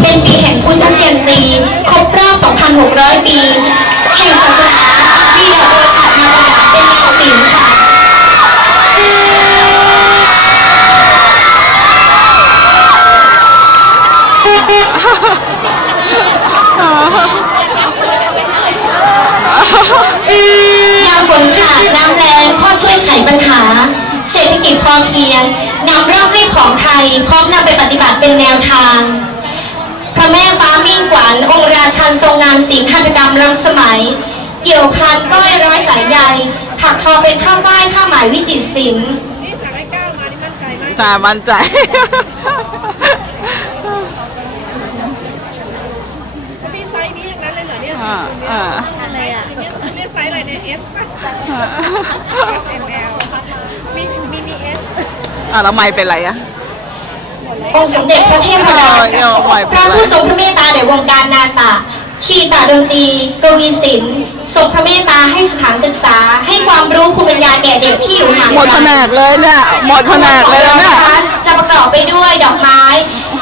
เป็นปีแห่งพุทธเชียนตี ครบรอบ 2,600 ปี แห่งศาสนามีดอกบัวฉัดมาประดับเป็นแนวศิลป์ค่ะยามฝนขาดน้ำแรงพ่อช่วยไขปัญหา เศรษฐกิจพอเพียง นำร่องให้ของไทย พร้อมนำไปปฏิบัติเป็นแนวทาง พระแม่ฟ้ามิ่งขวัญองค์ราชันทรงงานศิลป์หัตถกรรมล้ำสมัย เกี่ยวพันก้อยร้อยสายใยถักทอเป็นผ้าฝ้ายผ้าไหมวิจิตรศิลป์นี่สั่งไอ้ก้าวมานี่มั่นใจไหมตามั่นใจ มีไซส์นี้อย่างนั้นเลยเหรอเนี่ยอ่าอ่าอะไรอะเนี่ยเนี่ยไซส์อะไรเนี่ย S ป่ะ S M L มิมินิเอส อ่าแล้วไม่เป็นไรอะ องค์สมเด็จพระเทพราชโอ้ยโอ้ยพระผู้ทรงพระเมตตาในวงการนาฏะขีตาดนตรีกวีศิลป์ทรงพระเมตตาให้สถานศึกษา ให้ความรู้ภูมิปัญญาแก่เด็กที่อยู่ห่างหมดไกแผลนกเลยเนี่ยหมดแผนกเลยนะเนี่ย จะประกอบไปด้วยดอกไม้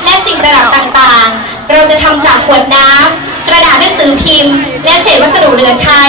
และสิ่งประดับต่างๆ เราจะทำจากขวดน้ำกระดาษหนังสือพิมพ์ และเศษวัสดุเหลือใช้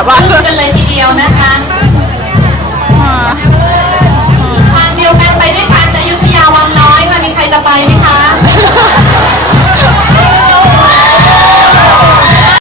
นกลับบ้านลุ้นกันเลยทีเดียวนะคะทางเดียวกันไปด้วยกันอยุธยาวังน้อยค่ะมีใครจะไปไหมคะ